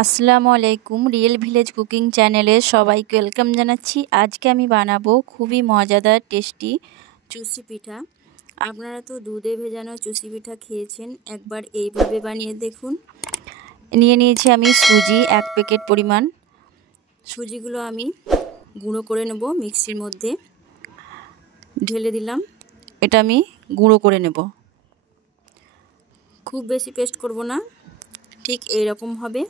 আসসালামু আলাইকুম। Real village cooking চ্যানেলে সবাইকে ওয়েলকাম জানাচ্ছি। আজকে আমি বানাবো খুবই মজাদার টেস্টি চুষি পিঠা। আপনারা তো দুধে ভেজানো চুষি পিঠা খেয়েছেন, একবার এইভাবে বানিয়ে দেখুন। নিয়ে নিয়েছি আমি সুজি 1 প্যাকেট পরিমাণ। সুজিগুলো আমি গুঁড়ো করে নেব, মিক্সির মধ্যে ঢেলে দিলাম। এটা আমি গুঁড়ো করে নেব, খুব বেশি পেস্ট করব না, ঠিক এইরকম হবে।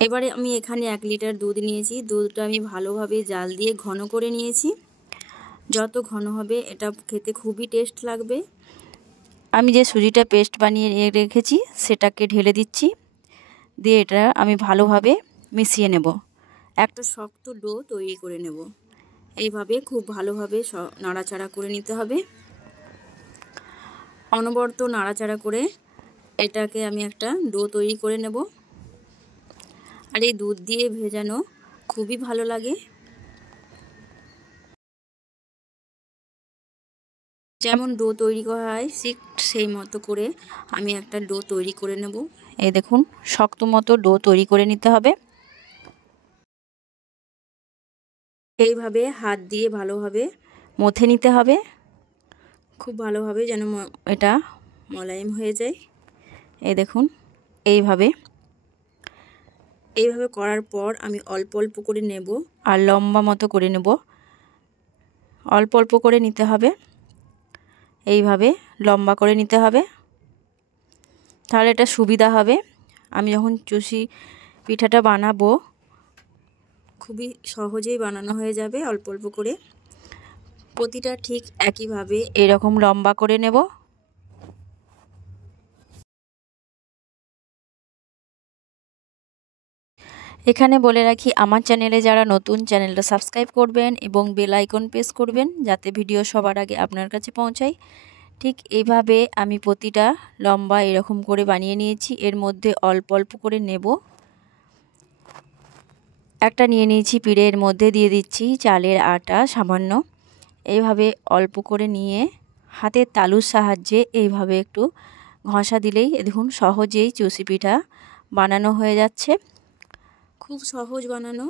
এবারে আমি এখানে 1 লিটার দুধ নিয়েছি। দুধটা আমি ভালোভাবে জাল দিয়ে ঘন করে নিয়েছি। যত ঘন হবে এটা খেতে খুবই টেস্ট লাগবে। আমি যে সুজিটা পেস্ট বানিয়ে রেখেছি সেটাকে ঢেলে দিচ্ছি, দিয়ে এটা আমি ভালোভাবে মিশিয়ে নেব। একটা শক্ত ডো তৈরি করে নেব। এইভাবে খুব ভালোভাবে নাড়াচাড়া করে নিতে হবে। অনবরত নাড়াচাড়া করে এটাকে আমি একটা ডো তৈরি করে নেব। আর এই দুধ দিয়ে ভেজানো খুবই ভালো লাগে। যেমন ডো তৈরি করা হয় ঠিক সেই মতো করে আমি একটা ডো তৈরি করে নেব। এই দেখুন, শক্ত মতো ডো তৈরি করে নিতে হবে। এইভাবে হাত দিয়ে ভালোভাবে মথে নিতে হবে, খুব ভালোভাবে যেন এটা মোলায়েম হয়ে যায়। এই দেখুন, এইভাবে করার পর আমি অল্প অল্প করে নেব আর লম্বা মতো করে নেব। অল্প অল্প করে নিতে হবে, এইভাবে লম্বা করে নিতে হবে, তাহলে এটা সুবিধা হবে। আমি যখন চুষি পিঠাটা বানাবো খুবই সহজেই বানানো হয়ে যাবে। অল্প অল্প করে প্রতিটা ঠিক একইভাবে এরকম লম্বা করে নেব। এখানে বলে রাখি, আমার চ্যানেলে যারা নতুন, চ্যানেলটা সাবস্ক্রাইব করবেন এবং বেল আইকন প্রেস করবেন যাতে ভিডিও সবার আগে আপনার কাছে পৌঁছায়। ঠিক এইভাবে আমি প্রতিটা লম্বা এরকম করে বানিয়ে নিয়েছি। এর মধ্যে অল্প অল্প করে নেব। একটা নিয়ে নিয়েছি পিড়ে, এর মধ্যে দিয়ে দিচ্ছি চালের আটা সামান্য। এইভাবে অল্প করে নিয়ে হাতের তালুর সাহায্যে এইভাবে একটু ঘষা দিলেই দেখুন সহজেই চুষি পিঠা বানানো হয়ে যাচ্ছে। খুব সহজ বানানো,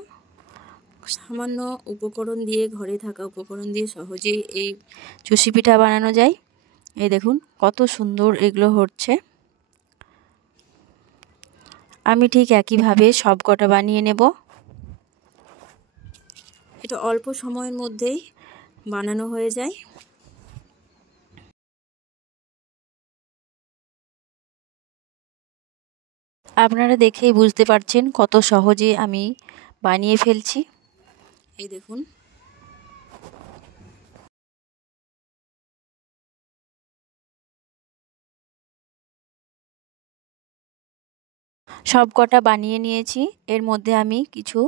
সামান্য উপকরণ দিয়ে, ঘরে থাকা উপকরণ দিয়ে সহজেই এই চুষি পিঠা বানানো যায়। এই দেখুন কত সুন্দর এগুলো হচ্ছে। আমি ঠিক একইভাবে সব কটা বানিয়ে নেব। এটা অল্প সময়ের মধ্যেই বানানো হয়ে যায়। আপনারা দেখেই বুঝতে পারছেন কত সহজে আমি বানিয়ে ফেলছি। এই দেখুন, সব কটা বানিয়ে নিয়েছি। এর মধ্যে আমি কিছু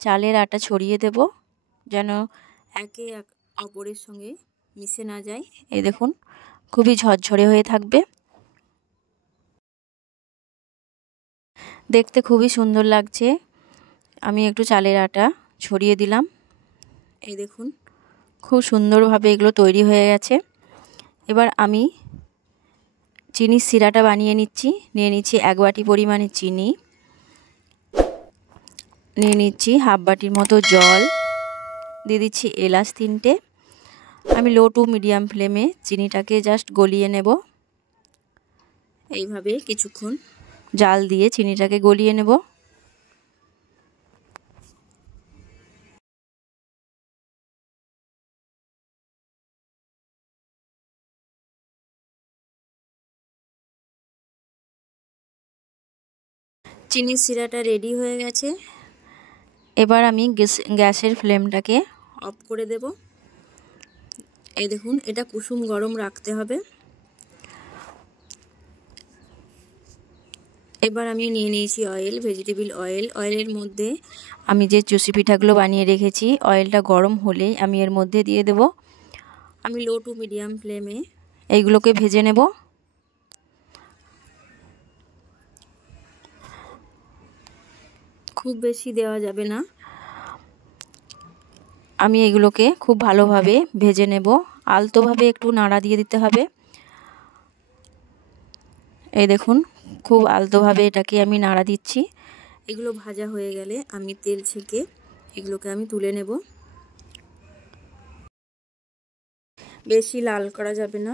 চালের আটা ছড়িয়ে দেব যেন একে অপরের সঙ্গে মিশে না যায়। এই দেখুন, খুবই ঝরঝরে হয়ে থাকবে, দেখতে খুবই সুন্দর লাগছে। আমি একটু চালের আটা ছড়িয়ে দিলাম। এই দেখুন, খুব সুন্দরভাবে এগুলো তৈরি হয়ে গেছে। এবার আমি চিনির সিরাটা বানিয়ে নিচ্ছি। নিয়ে নিচ্ছি 1 বাটি পরিমাণে চিনি, নিয়ে নিচ্ছি হাফ বাটির মতো জল, দিয়ে দিচ্ছি এলাচ 3টে। আমি লো টু মিডিয়াম ফ্লেমে চিনিটাকে জাস্ট গলিয়ে নেব। এইভাবে কিছুক্ষণ জাল দিয়ে চিনিটাকে গলিয়ে নেব। চিনির সিরাটা রেডি হয়ে গেছে। এবার আমি গ্যাসের ফ্লেমটাকে অফ করে দেব। এই দেখুন, এটা কুসুম গরম রাখতে হবে। এবার আমি নিয়ে নিয়েছি অয়েল, ভেজিটেবল অয়েল। অয়েলের মধ্যে আমি যে চুষি পিঠাগুলো বানিয়ে রেখেছি, অয়েলটা গরম হলেই আমি এর মধ্যে দিয়ে দেব। আমি লো টু মিডিয়াম ফ্লেমে এইগুলোকে ভেজে নেব। খুব বেশি দেওয়া যাবে না। আমি এগুলোকে খুব ভালোভাবে ভেজে নেব। আলতোভাবে একটু নাড়া দিয়ে দিতে হবে। এই দেখুন, খুব আলতোভাবে এটাকে আমি নাড়া দিচ্ছি। এগুলো ভাজা হয়ে গেলে আমি তেল ছেঁকে এগুলোকে আমি তুলে নেব। বেশি লাল করা যাবে না,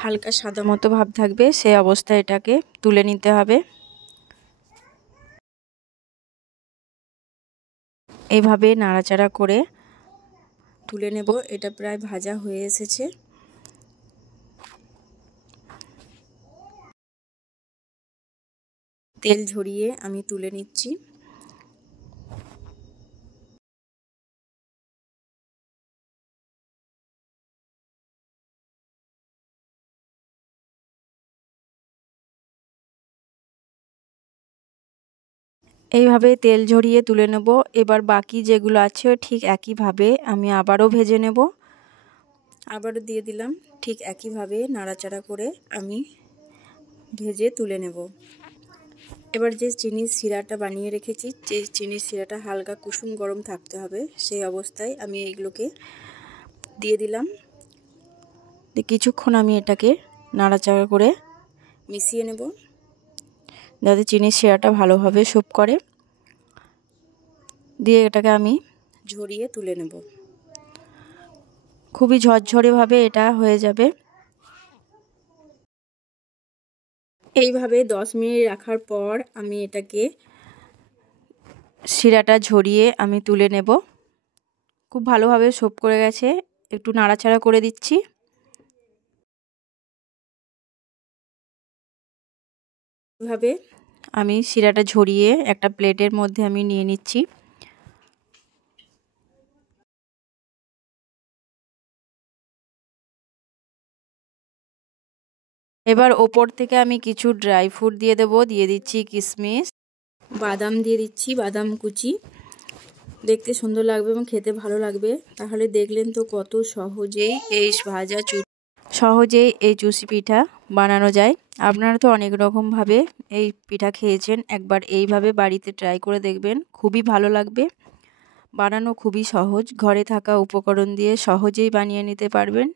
হালকা সাদা মতো ভাব থাকবে, সেই অবস্থায় এটাকে তুলে নিতে হবে। এইভাবে নাড়াচাড়া করে তুলে নেব। এটা প্রায় ভাজা হয়ে এসেছে। তেল ঝরিয়ে আমি তুলে নিচ্ছি। এইভাবে তেল ঝরিয়ে তুলে নেব। এবার বাকি যেগুলো আছে ঠিক একইভাবে আমি আবারও ভেজে নেব। আবারও দিয়ে দিলাম, ঠিক একইভাবে নাড়াচাড়া করে আমি ভেজে তুলে নেব। এবার যে চিনির শিরাটা বানিয়ে রেখেছি, যে চিনির শিরাটা হালকা কুসুম গরম থাকতে হবে, সেই অবস্থায় আমি এইগুলোকে দিয়ে দিলাম। কিছুক্ষণ আমি এটাকে নাড়াচাড়া করে মিশিয়ে নেব, যাতে চিনির শিরাটা ভালোভাবে স্যুপ করে। দিয়ে এটাকে আমি ঝরিয়ে তুলে নেব। খুবই ঝরঝরেভাবে এটা হয়ে যাবে। এইভাবে 10 মিনিট রাখার পর আমি এটাকে শিরাটা ঝরিয়ে আমি তুলে নেব। খুব ভালোভাবে স্যুপ করে গেছে, একটু নাড়াচাড়া করে দিচ্ছি। এইভাবে আমি শিরাটা ঝরিয়ে একটা প্লেটের মধ্যে আমি নিয়ে নিচ্ছি। এবার ওপর থেকে আমি কিছু ড্রাই ফ্রুট দিয়ে দেব। দিয়ে দিচ্ছি কিশমিশ, বাদাম দিয়ে দিচ্ছি, বাদাম কুচি। দেখতে সুন্দর লাগবে এবং খেতে ভালো লাগবে। তাহলে দেখলেন তো কত সহজেই এই চুষি পিঠা বানানো যায়। আপনারা তো অনেক রকমভাবে এই পিঠা খেয়েছেন, একবার এইভাবে বাড়িতে ট্রাই করে দেখবেন, খুবই ভালো লাগবে। বানানো খুবই সহজ, ঘরে থাকা উপকরণ দিয়ে সহজেই বানিয়ে নিতে পারবেন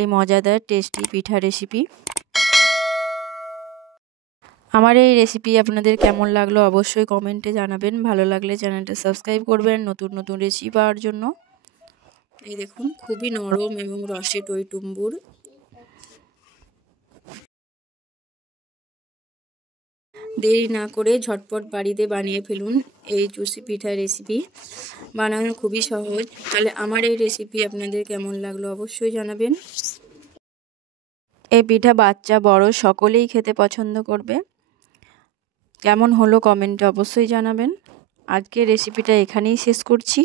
এই মজাদার টেস্টি পিঠা রেসিপি। আমার এই রেসিপি আপনাদের কেমন লাগলো অবশ্যই কমেন্টে জানাবেন। ভালো লাগলে চ্যানেলটা সাবস্ক্রাইব করবেন নতুন নতুন রেসিপি পাওয়ার জন্য। এই দেখুন, খুবই নরম এবং রসে টইটুম্বুর। দেরি না করে ঝটপট বাড়িতে বানিয়ে ফেলুন এই চুষি পিঠা রেসিপি। বানানো খুবই সহজ। তাহলে আমার এই রেসিপি আপনাদের কেমন লাগলো অবশ্যই জানাবেন। এই পিঠা বাচ্চা বড় সকলেই খেতে পছন্দ করবে। কেমন হলো কমেন্টে অবশ্যই জানাবেন। আজকের রেসিপিটা এখানেই শেষ করছি।